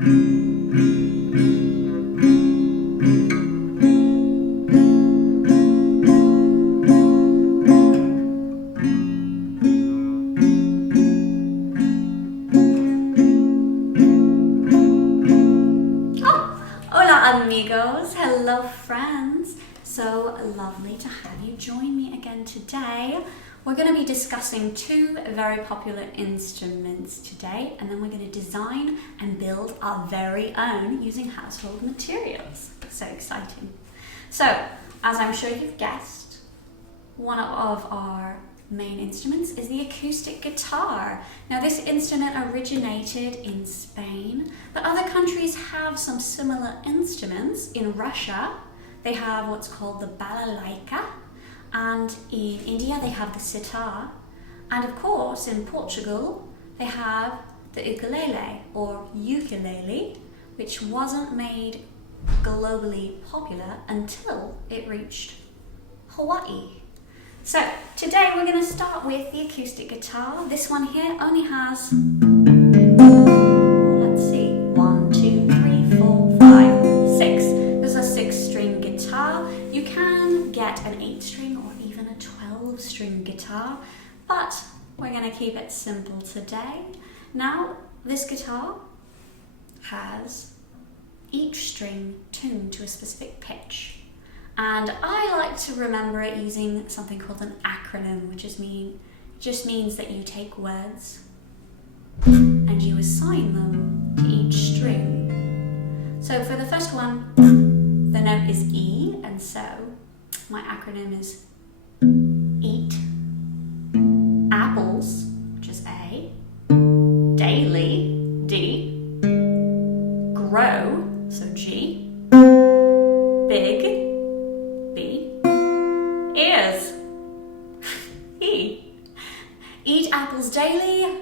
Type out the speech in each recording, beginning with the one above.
Hola amigos, hello friends. So lovely to have you join me again today. We're going to be discussing two very popular instruments today, and then we're going to design and build our very own using household materials. So exciting. So, as I'm sure you've guessed, one of our main instruments is the acoustic guitar. Now this instrument originated in Spain, but other countries have some similar instruments. In Russia, they have what's called the balalaika, and in India they have the sitar, and of course in Portugal they have the ukulele or ukulele, which wasn't made globally popular until it reached Hawaii. So today we're going to start with the acoustic guitar. This one here only has, let's see, 1, 2, 3, 4, 5, 6. This is a 6-string guitar. You can get an 8-string or even a 12-string guitar, but we're going to keep it simple today. Now, this guitar has each string tuned to a specific pitch. And I like to remember it using something called an acronym, which just means that you take words and you assign them to each string. So for the first one, the note is E, and so my acronym is eat, apples, which is A, daily, D, grow, so G, big, ears, E. Eat apples daily,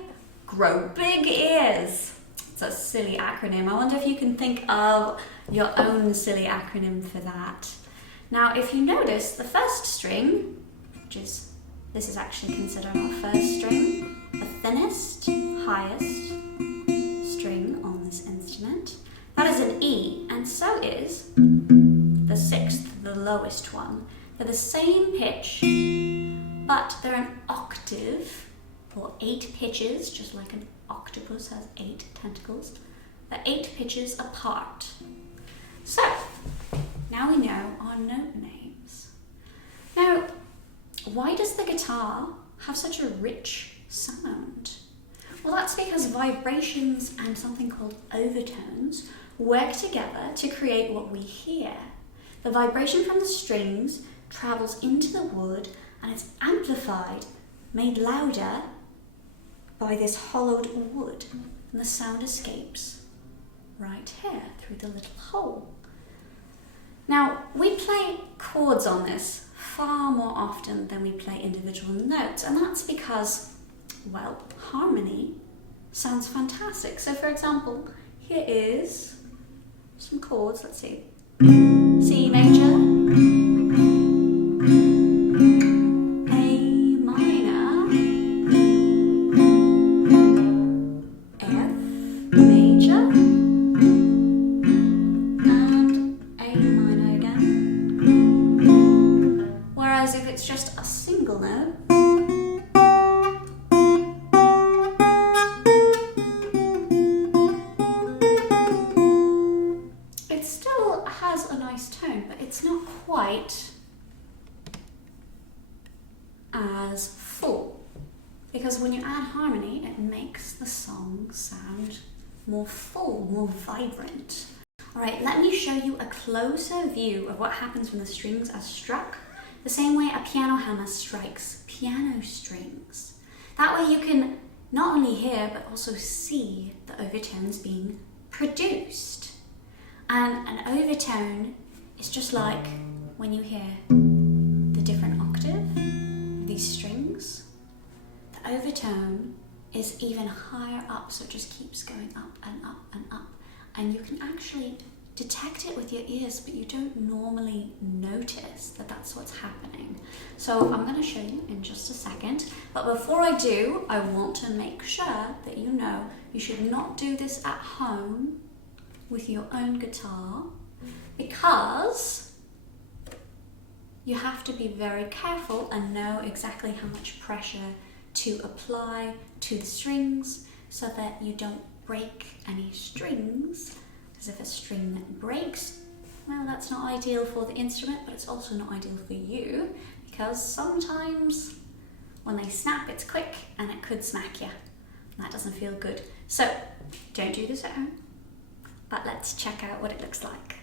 grow big ears. It's a silly acronym. I wonder if you can think of your own silly acronym for that. Now, if you notice, the first string, this is actually considered our first string, the thinnest, highest string on this instrument, that is an E, and so is the 6th, the lowest one. They're the same pitch, but they're an octave, or 8 pitches, just like an octopus has 8 tentacles. They're 8 pitches apart. So, now we know our note names. Now, why does the guitar have such a rich sound? Well, that's because vibrations and something called overtones work together to create what we hear. The vibration from the strings travels into the wood and it's amplified, made louder by this hollowed wood, and the sound escapes right here through the little hole. Now, we play chords on this far more often than we play individual notes, and that's because, well, harmony sounds fantastic. So for example, here is some chords, let's see. C major, as full, because when you add harmony it makes the song sound more full, more vibrant. Alright, let me show you a closer view of what happens when the strings are struck, the same way a piano hammer strikes piano strings. That way you can not only hear but also see the overtones being produced. And an overtone is just like when you hear the different octave of these strings. The overtone is even higher up, so it just keeps going up and up and up. And you can actually detect it with your ears, but you don't normally notice that that's what's happening. So I'm going to show you in just a second. But before I do, I want to make sure that you know you should not do this at home with your own guitar, because you have to be very careful and know exactly how much pressure to apply to the strings so that you don't break any strings, because if a string breaks, well, that's not ideal for the instrument, but it's also not ideal for you, because sometimes when they snap, it's quick and it could smack you. And that doesn't feel good. So don't do this at home, but let's check out what it looks like.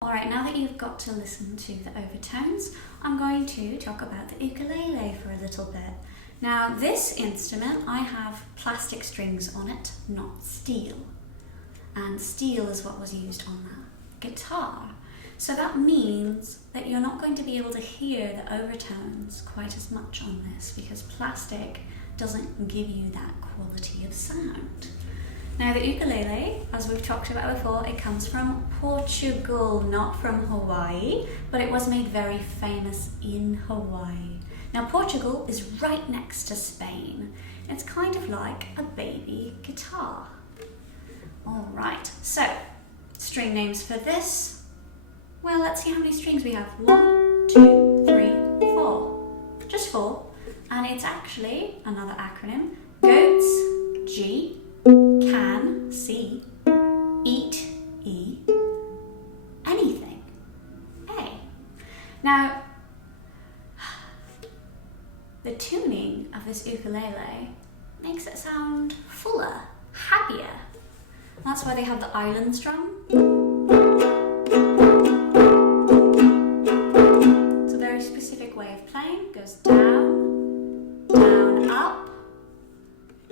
Alright, now that you've got to listen to the overtones, I'm going to talk about the ukulele for a little bit. Now, this instrument, I have plastic strings on it, not steel. And steel is what was used on that guitar. So that means that you're not going to be able to hear the overtones quite as much on this, because plastic doesn't give you that quality of sound. Now, the ukulele, as we've talked about before, it comes from Portugal, not from Hawaii, but it was made very famous in Hawaii. Now, Portugal is right next to Spain. It's kind of like a baby guitar. All right, so string names for this. Well, let's see how many strings we have. 1, 2, 3, 4. Just 4. And it's actually another acronym. Goats, G. Can, C, eat, E, anything, A. Now, the tuning of this ukulele makes it sound fuller, happier. That's why they have the island strum. It's a very specific way of playing. It goes down, down, up,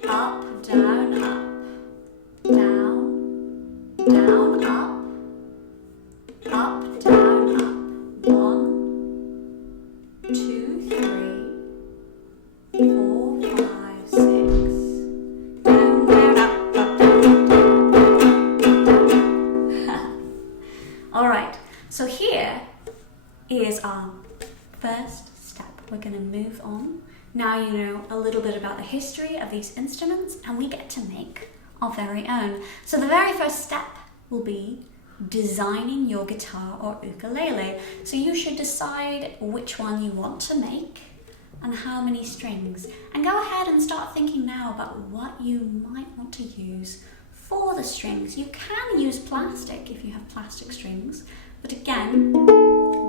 up, down, up. Down, down, up, up, down, up. 1, 2, 3, 4, 5, 6. Down, down, up, up, down, down. All right, so here is our first step. We're going to move on. Now you know a little bit about the history of these instruments, and we get to make our very own. So the very first step will be designing your guitar or ukulele. So you should decide which one you want to make and how many strings. And go ahead and start thinking now about what you might want to use for the strings. You can use plastic if you have plastic strings, but again,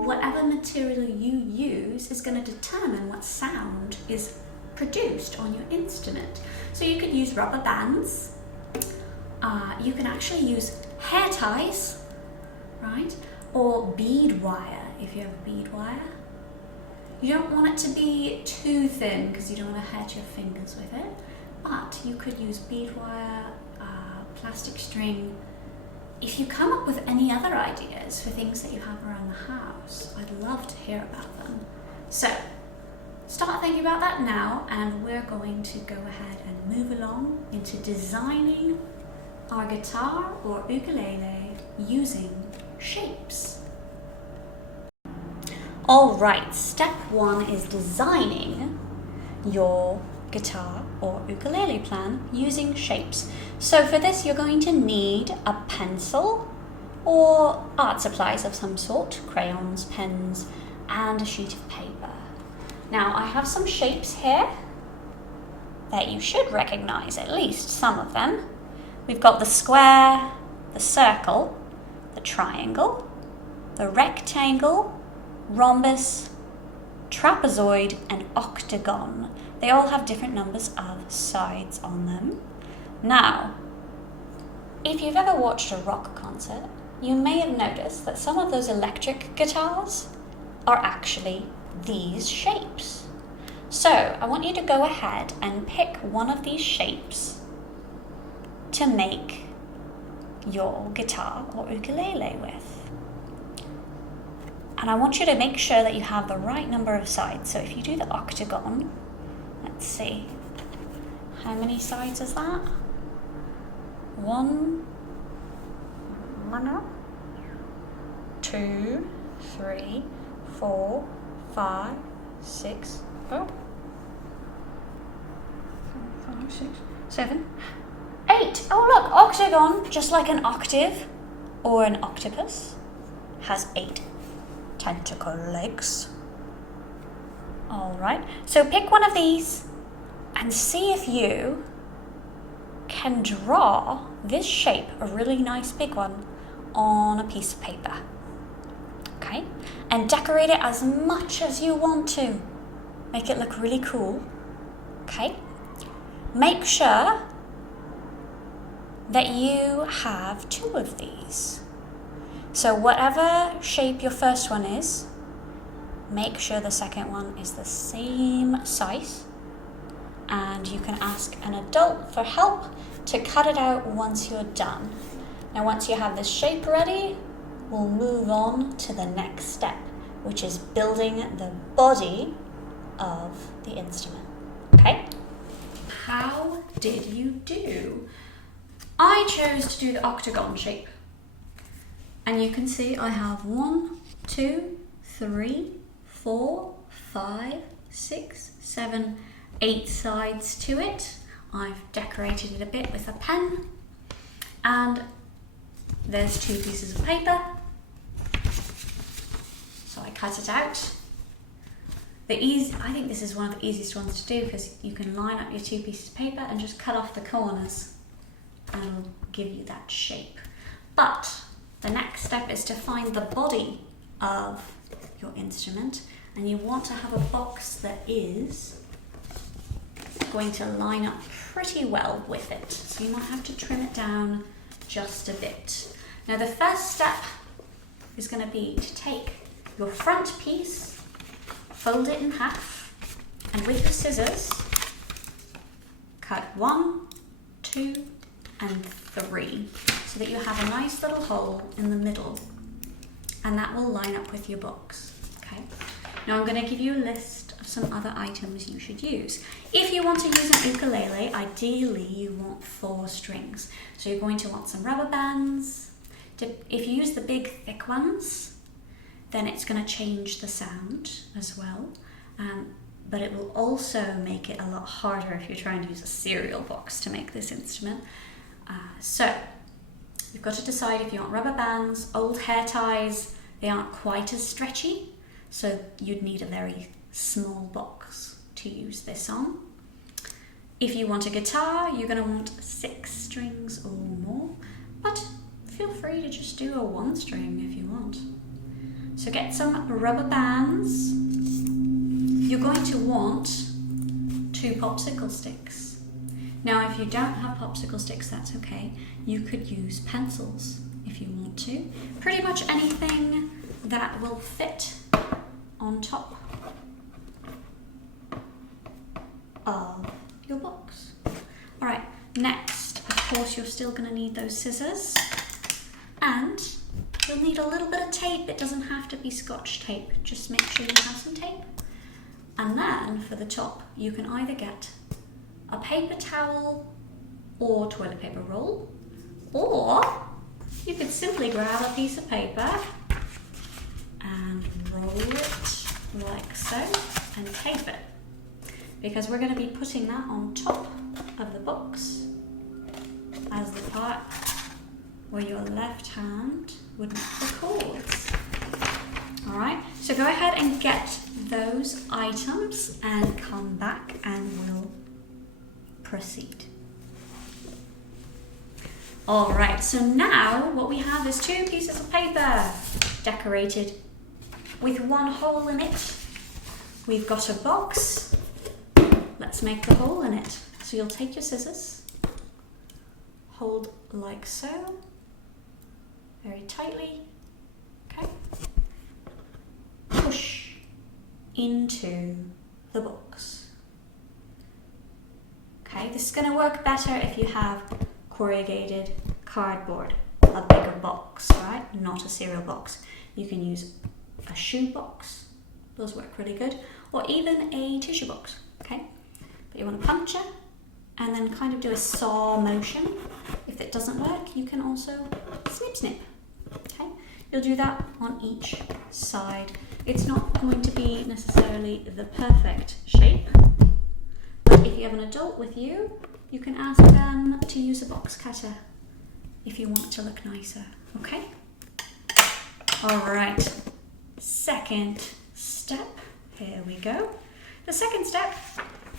whatever material you use is going to determine what sound is produced on your instrument. So you could use rubber bands. You can actually use hair ties, right? Or bead wire, if you have bead wire. You don't want it to be too thin because you don't want to hurt your fingers with it, but you could use bead wire, plastic string. If you come up with any other ideas for things that you have around the house, I'd love to hear about them. So start thinking about that now, and we're going to go ahead and move along into designing our guitar or ukulele using shapes. All right, step 1 is designing your guitar or ukulele plan using shapes. So for this, you're going to need a pencil or art supplies of some sort, crayons, pens, and a sheet of paper. Now, I have some shapes here that you should recognize, at least some of them. we've got the square, the circle, the triangle, the rectangle, rhombus, trapezoid, and octagon. They all have different numbers of sides on them. Now, if you've ever watched a rock concert, you may have noticed that some of those electric guitars are actually these shapes. So I want you to go ahead and pick one of these shapes to make your guitar or ukulele with. And I want you to make sure that you have the right number of sides. So if you do the octagon, let's see, how many sides is that? 1, 2, 3, 4, 5, 6, 5, 6, 7, 8. Oh look, octagon, just like an octave or an octopus, has 8 tentacle legs. Alright, so pick one of these and see if you can draw this shape, a really nice big one, on a piece of paper. Okay, and decorate it as much as you want to. Make it look really cool. Okay, make sure that you have 2 of these. So whatever shape your first one is, make sure the second one is the same size, and you can ask an adult for help to cut it out once you're done. Now once you have this shape ready, we'll move on to the next step, which is building the body of the instrument. Okay? How did you do? I chose to do the octagon shape. And you can see I have 1, 2, 3, 4, 5, 6, 7, 8 sides to it. I've decorated it a bit with a pen. And there's 2 pieces of paper. So I cut it out. I think this is one of the easiest ones to do because you can line up your 2 pieces of paper and just cut off the corners and it'll give you that shape. But the next step is to find the body of your instrument, and you want to have a box that is going to line up pretty well with it. So you might have to trim it down just a bit. Now the first step is going to be to take your front piece, fold it in half, and with the scissors, cut 1, 2, and 3, so that you have a nice little hole in the middle, and that will line up with your box. Okay. Now I'm going to give you a list of some other items you should use. If you want to use an ukulele, ideally you want 4 strings. So you're going to want some rubber bands. If you use the big thick ones, then it's going to change the sound as well. But it will also make it a lot harder if you're trying to use a cereal box to make this instrument. So you've got to decide if you want rubber bands, old hair ties. They aren't quite as stretchy, so you'd need a very small box to use this on. If you want a guitar, you're going to want 6 strings or more, but feel free to just do a 1 string if you want. So get some rubber bands. You're going to want 2 popsicle sticks. Now if you don't have popsicle sticks, that's okay. You could use pencils if you want to. Pretty much anything that will fit on top of your box. Alright, next, of course, you're still going to need those scissors, and you'll need a little bit of tape. It doesn't have to be Scotch tape, just make sure you have some tape. And then for the top, you can either get a paper towel or toilet paper roll, or you could simply grab a piece of paper and roll it like so and tape it, because we're going to be putting that on top of the box as the part where your left hand would knock the chords. Alright, so go ahead and get those items and come back and we'll proceed. All right, so now what we have is 2 pieces of paper decorated with 1 hole in it. We've got a box. Let's make the hole in it. So you'll take your scissors, hold like so, very tightly, okay? Push into the box. Okay, this is going to work better if you have corrugated cardboard, a bigger box, right? Not a cereal box. You can use a shoe box, those work really good, or even a tissue box, okay? But you want to puncture and then kind of do a saw motion. If it doesn't work, you can also snip snip, okay? You'll do that on each side. It's not going to be necessarily the perfect shape, but if you have an adult with you, you can ask them to use a box cutter if you want it to look nicer, okay? All right, second step, here we go. The second step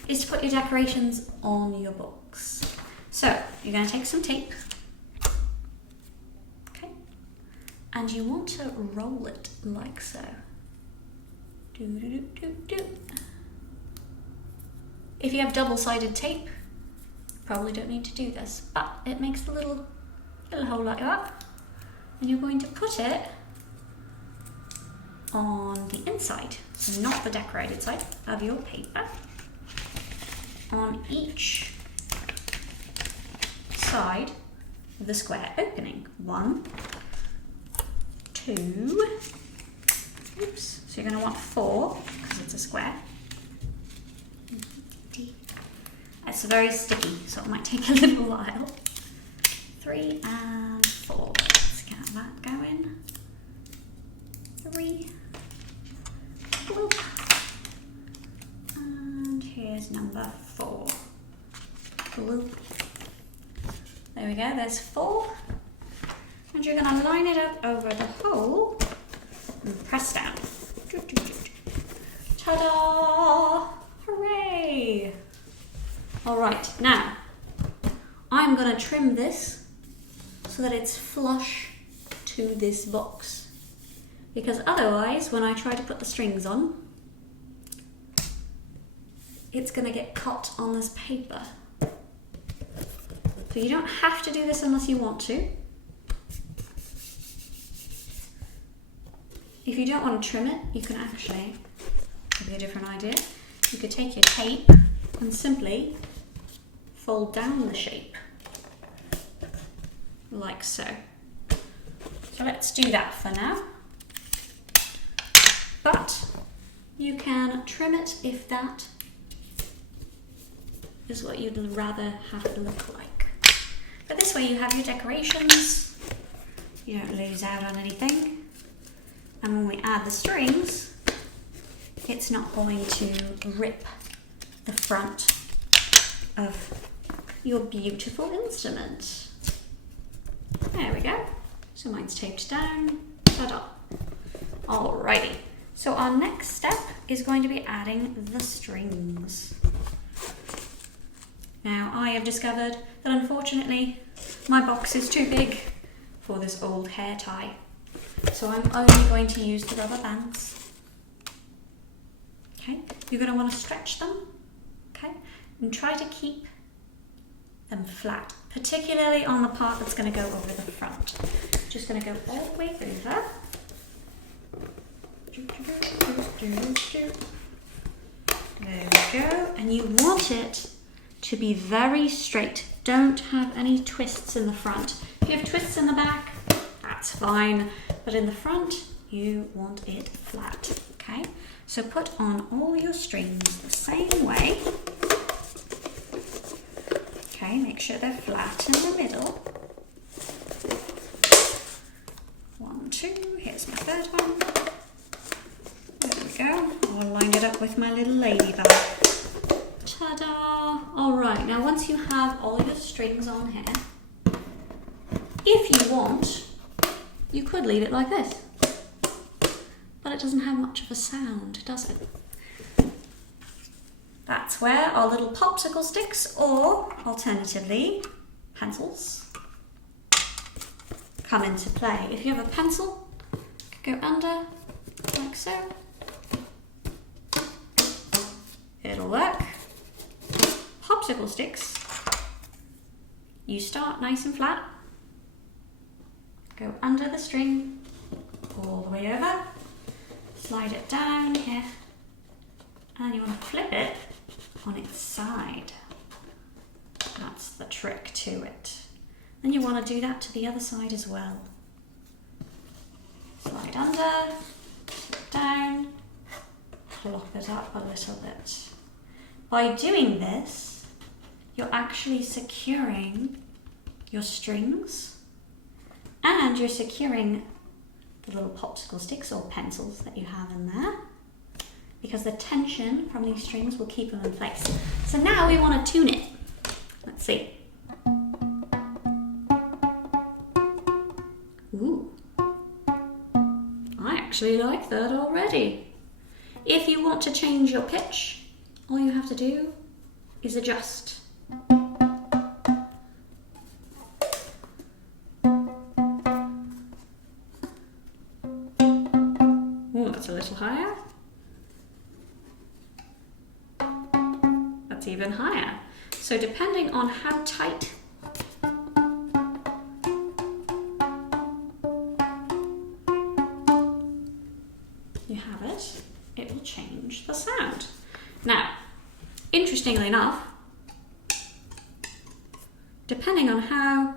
is to put your decorations on your box. So you're going to take some tape, okay, and you want to roll it like so. Do, do, do, do, do. If you have double-sided tape, you probably don't need to do this, but it makes a little hole like that, and you're going to put it on the inside, so not the decorated side of your paper, on each side of the square opening. 1, 2, oops, so you're going to want 4 because it's a square. It's very sticky, so it might take a little while. 3 and 4, let's get that going. 3, bloop. And here's number 4. Bloop. There we go, there's 4. And you're going to line it up over the hole and press down. Ta-da! Hooray! Alright, now I'm going to trim this so that it's flush to this box, because otherwise when I try to put the strings on, it's going to get caught on this paper. So you don't have to do this unless you want to. If you don't want to trim it, you can actually give you a different idea. You could take your tape and simply fold down the shape like so. So let's do that for now. But you can trim it if that is what you'd rather have it look like. But this way you have your decorations, you don't lose out on anything, and when we add the strings, it's not going to rip the front of your beautiful instrument. There we go. So mine's taped down. Ta-da. Alrighty. So our next step is going to be adding the strings. Now I have discovered that unfortunately my box is too big for this old hair tie. So I'm only going to use the rubber bands. Okay, you're going to want to stretch them, okay, and try to keep them flat, particularly on the part that's going to go over the front. Just going to go all the way over. There we go, and you want it to be very straight. Don't have any twists in the front. If you have twists in the back, that's fine, but in the front you want it flat, okay? So put on all your strings the same way. Okay, make sure they're flat in the middle. 1, 2, here's my third one. There we go, I'll line it up with my little ladybug. Ta-da! Alright, now once you have all your strings on here, if you want, you could leave it like this. But it doesn't have much of a sound, does it? That's where our little popsicle sticks, or alternatively, pencils, come into play. If you have a pencil, go under, like so. It'll work. Popsicle sticks, you start nice and flat, go under the string, all the way over, slide it down here, and you want to flip it on its side. That's the trick to it. Then you want to do that to the other side as well. Slide under, down, plop it up a little bit. By doing this, you're actually securing your strings and you're securing the little popsicle sticks or pencils that you have in there, because the tension from these strings will keep them in place. So now we want to tune it. Let's see. Ooh, I actually like that already. If you want to change your pitch, all you have to do is adjust. Oh, that's a little higher. That's even higher. So depending on how tight you have it, it will change the sound. Now, interestingly enough, depending on how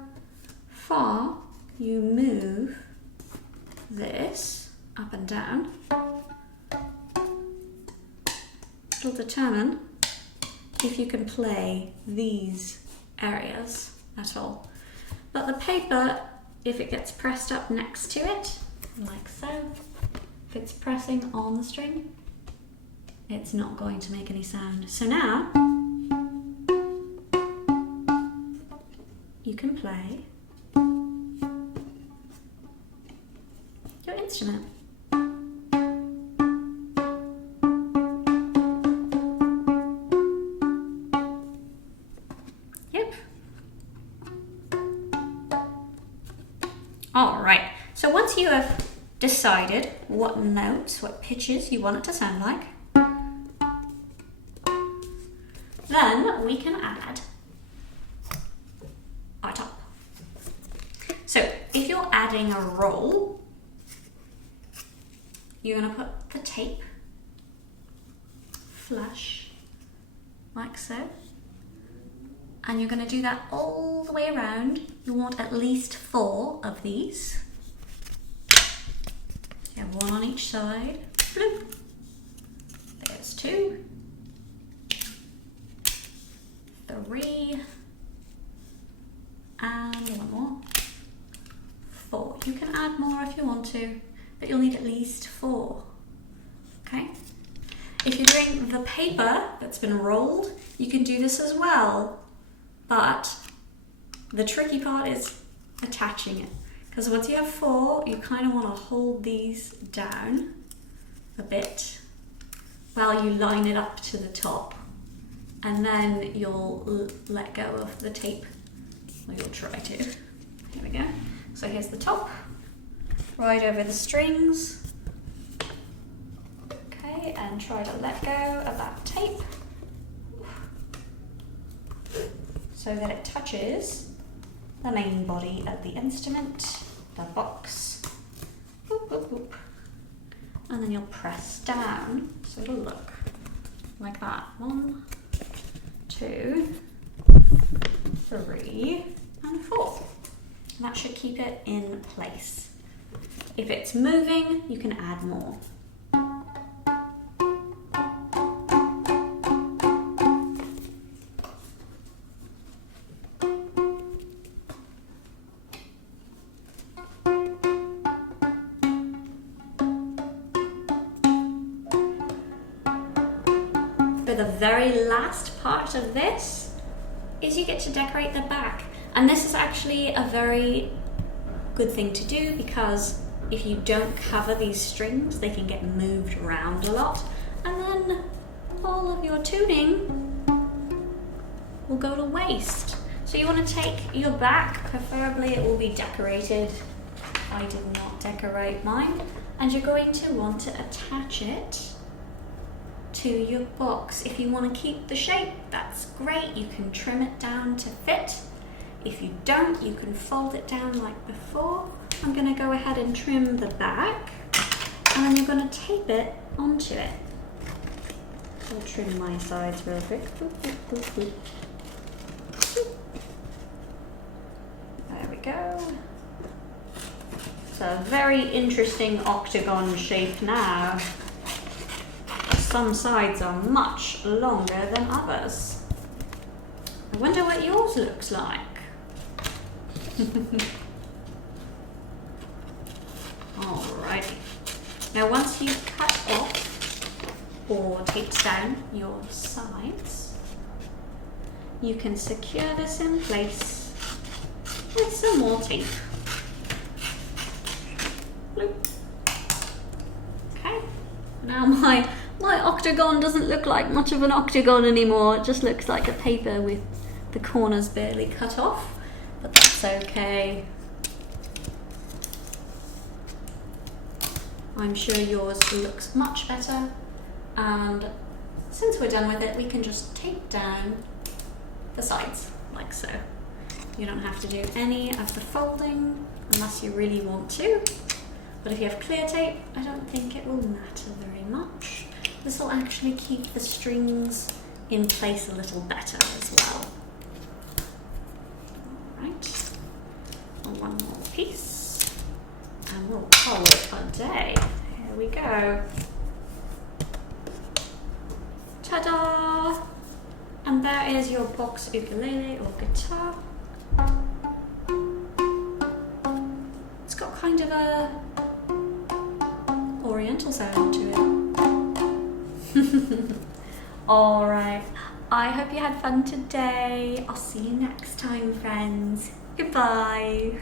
far you move this up and down, it'll determine if you can play these areas at all. But the paper, if it gets pressed up next to it, like so, if it's pressing on the string, it's not going to make any sound. So now you can play your instrument. Yep. All right, so once you have decided what notes, what pitches you want it to sound like, then we can add our top. So if you're adding a roll, you're going to put the tape flush like so, and you're going to do that all the way around. You want at least 4 of these. You have 1 on each side. Bloop. There's 2. 3, and 1 more, 4. You can add more if you want to, but you'll need at least 4, okay? If you're doing the paper that's been rolled, you can do this as well, but the tricky part is attaching it, because once you have 4, you kind of want to hold these down a bit while you line it up to the top. And then you'll let go of the tape, or you'll try to. Here we go. So here's the top, right over the strings. Okay, and try to let go of that tape so that it touches the main body of the instrument, the box. Whoop, whoop, whoop. And then you'll press down, so it'll look like that. 1, 2, 3, and 4. And that should keep it in place. If it's moving, you can add more. For the very last part of this is you get to decorate the back, and this is actually a very good thing to do, because if you don't cover these strings, they can get moved around a lot, and then all of your tuning will go to waste. So you want to take your back, preferably it will be decorated I did not decorate mine. And you're going to want to attach it to your box. If you want to keep the shape, that's great. You can trim it down to fit. If you don't, you can fold it down like before. I'm going to go ahead and trim the back, and then you're going to tape it onto it. I'll trim my sides real quick. There we go. It's a very interesting octagon shape now. Some sides are much longer than others. I wonder what yours looks like. Alrighty. Now once you've cut off or taped down your sides, you can secure this in place with some more tape. Bloop. Okay. Now my octagon doesn't look like much of an octagon anymore. It just looks like a paper with the corners barely cut off, but that's okay. I'm sure yours looks much better, and since we're done with it, we can just tape down the sides like so. You don't have to do any of the folding unless you really want to, but if you have clear tape, I don't think it will matter very much. This will actually keep the strings in place a little better as well. Alright, one more piece, and we'll call it a day. Here we go. Ta-da! And there is your box ukulele or guitar. It's got kind of a oriental sound to it. Alright, I hope you had fun today. I'll see you next time, friends. Goodbye.